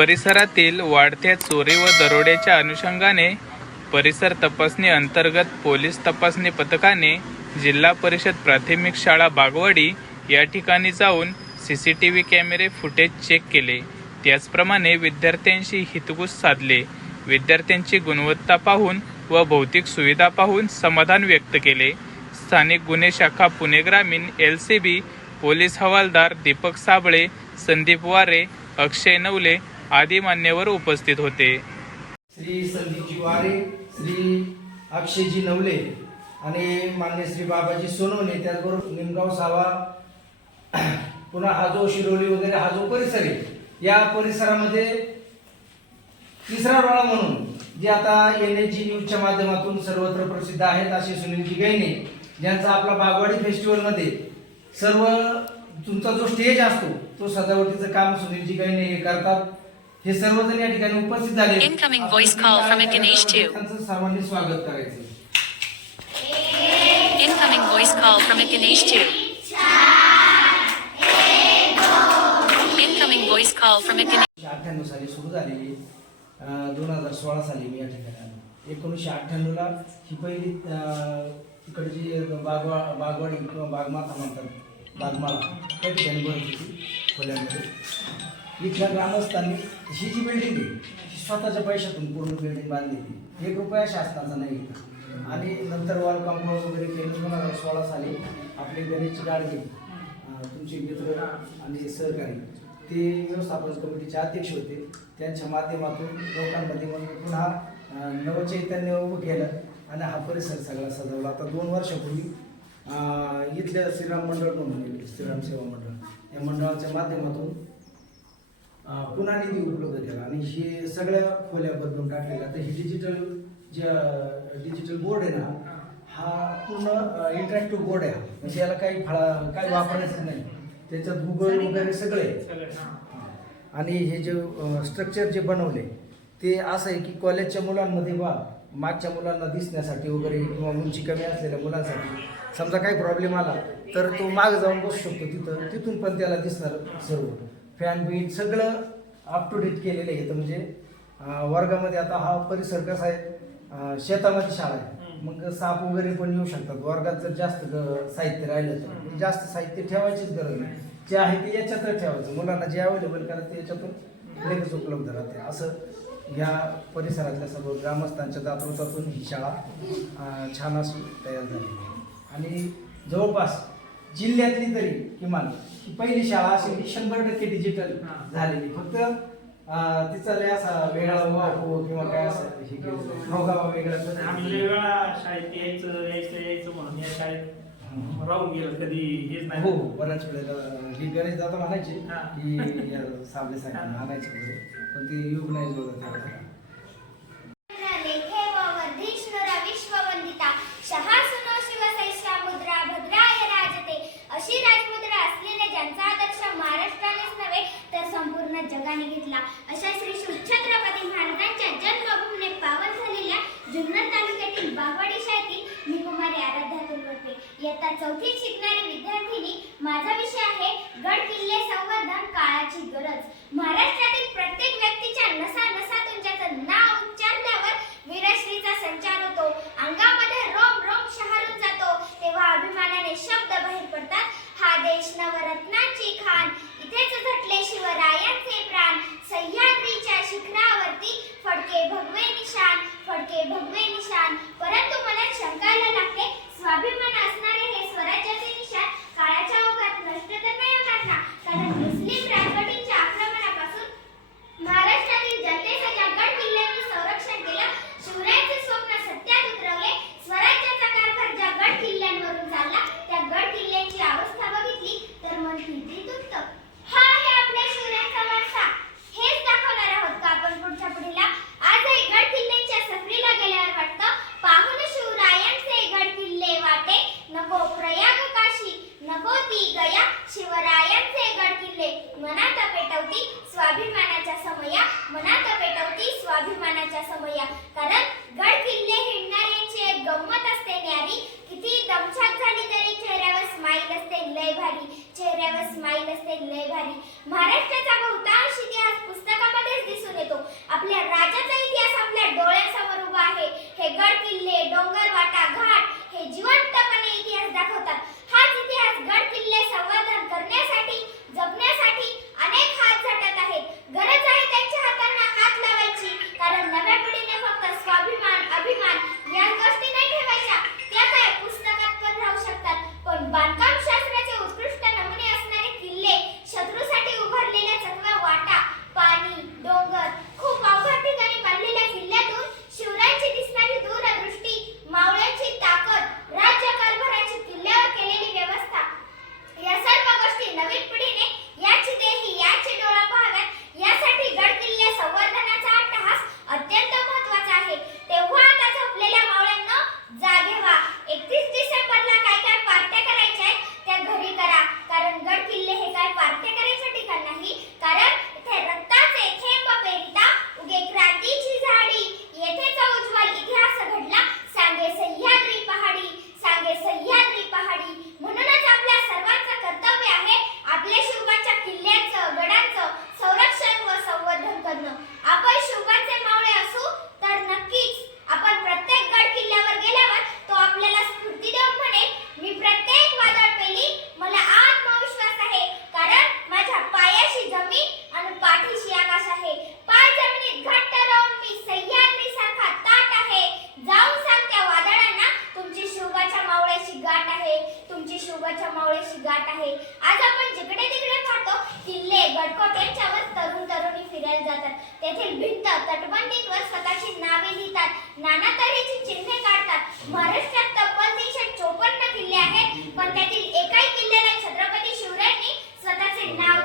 परिसरातील वाढत्या चोरी व दरोड्याच्या अनुषंगाने परिसर तपासणी अंतर्गत पोलीस तपासणी पथकाने जिल्हा परिषद प्राथमिक शाळा बागवाडी या ठिकाणी जाऊन सी सी टी व्ही कॅमेरे फुटेज चेक केले. त्याचप्रमाणे विद्यार्थ्यांशी हितगुज साधले. विद्यार्थ्यांची गुणवत्ता पाहून व भौतिक सुविधा पाहून समाधान व्यक्त केले. स्थानिक गुन्हे शाखा पुणे ग्रामीण एल सी बी पोलीस हवालदार दीपक साबळे संदीप वारे अक्षय नवले आदी मान्यवर उपस्थित होते. श्री संदीपजी वारे श्री अक्षयजी नवले आणि मान्य श्री बाबाजी सोनवणे त्याचबरोबर निमगाव सावा पुन्हा हा जो शिरोली वगैरे हा जो परिसर आहे. या परिसरामध्ये तिसरा रोळा म्हणून जे आता एन एच जी न्यूजच्या माध्यमातून सर्वत्र प्रसिद्ध आहेत असे सुनीलजी गैने ज्यांचा आपला बागवाडी फेस्टिवलमध्ये सर्व तुमचा जो स्टेज असतो तो सजावटीचं काम सुनीलजी गैने हे करतात. हे सर्वजण या ठिकाणी उपस्थित झाले call from a Ganesh too. त्यांचं सर्वांनी स्वागत करायचं Incoming voice call from a Ganesh 2. Incoming voice call from a Ganesh. अठ्ठ्याण्णव साली सुरू झालेली दोन हजार सोळा साली मी या ठिकाणी एकोणीसशे अठ्ठ्याण्णवला ही पहिली तिकडची बागवा बागवाडी किंवा बागमाथा म्हणतात बागमाळा त्या ठिकाणी बनत होती खोल्यांमध्ये इथल्या ग्रामस्थांनी ही जी बिल्डिंग आहे ही स्वतःच्या पैशातून पूर्ण बिल्डिंग बांधलेली एक रुपया शासनाचा नाही आणि नंतर वॉल कॉम्पाऊंड वगैरे केलं दोन हजार सोळा साली आपली गणेशची गाडी अं, तुमचे मित्र आणि सहकारी ते व्यवस्थापन कमिटीचे अध्यक्ष होते. त्यांच्या माध्यमातून लोकांमध्ये मग पुन्हा नवचैतन्य उभं केलं आणि हा परिसर सगळा सजवला. आता दोन वर्षापूर्वी इथल्या श्रीराम मंडळ म्हणून श्रीराम सेवा मंडळ या मंडळाच्या माध्यमातून पुन्हा निधी उपलब्ध केला. आणि हे सगळ्या खोल्या बदलून टाकलेल्या. तर ही डिजिटल जे डिजिटल बोर्ड आहे ना हा. पूर्ण इंटरॅक्टिव्ह बोर्ड आहे. म्हणजे याला काही फळा काही वापरायचं नाही. त्याच्यात गुगल वगैरे सगळे. आणि हे जे स्ट्रक्चर जे बनवले ते असं आहे की कॉलेजच्या मुलांमध्ये बा मागच्या मुलांना दिसण्यासाठी वगैरे किंवा उंची कमी असलेल्या मुलांसाठी समजा काही प्रॉब्लेम आला तर तो माग जाऊन बसू शकतो तिथं. तिथून पण त्याला दिसणार सर्व. फॅन बीट सगळं अप टू डेट केलेलं आहे. इथं म्हणजे अं, वर्गामध्ये आता हा परिसर कसा आहे अं, शेतामध्ये शाळा आहे. मग साप वगैरे पण येऊ शकतात. वर्गात जर जास्त ग- साहित्य राहिलं तर. जास्त साहित्य ठेवायचीच गरज नाही. जे आहे ते याच्यातच ठेवायचं. मुलांना जे अवेलेबल करायचं ते याच्यातून लगेच उपलब्ध राहते. असं या परिसरातल्या सर्व ग्रामस्थांच्या दातृत्वातून ही शाळा अं, छान अशी तयार झाली आणि जवळपास जिल्ह्यातली तरी किमान ही पहिली शाळा अशी की शंभर टक्के डिजिटल झालेली. फक्त तिचा लय असा वेगळा वापर किंवा काय असं हे केलं गावा वेगळा आम्ही वेळा शाळेत यायचं यायचं यायचं म्हणून या शाळेत राहून गेलं. कधी हेच नाही. हो हो. बऱ्याच वेळेला ही गणेश दादा म्हणायचे हा. की या साबले साहेबांना आणायचे वगैरे. पण ते योग नाही जोडत इयत्ता चौथीत शिकणारी विद्यार्थिनी माझा विषय आहे गड किल्ले संवर्धन काळाची गरज. महाराष्ट्रातील प्रत्येक व्यक्तीच्या नसा नसातून ज्याचं नाव उच्चारल्यावर वीरश्रीचा संचार चेहऱ्यावर स्माईल असते लय भारी. महाराष्ट्राचा बहुतांश इतिहास पुस्तकामध्येच दिसून येतो. आपल्या राज्याचा इतिहास आपल्या डोळ्यासमोर उभा आहे. हे गड किल्ले डोंगर वाटा घाट हे जिवंतपणे इतिहास दाखवतात. हाच इतिहास गड तटबंदीवर स्वतःची नावे लिहितात. नाना तऱ्हेची चिन्हे काढतात. महाराष्ट्रात तब्बल तीनशे चोपन्न किल्ले आहेत. पण त्यातील एकाही किल्ल्याला छत्रपती शिवरायांनी स्वतःचे नाव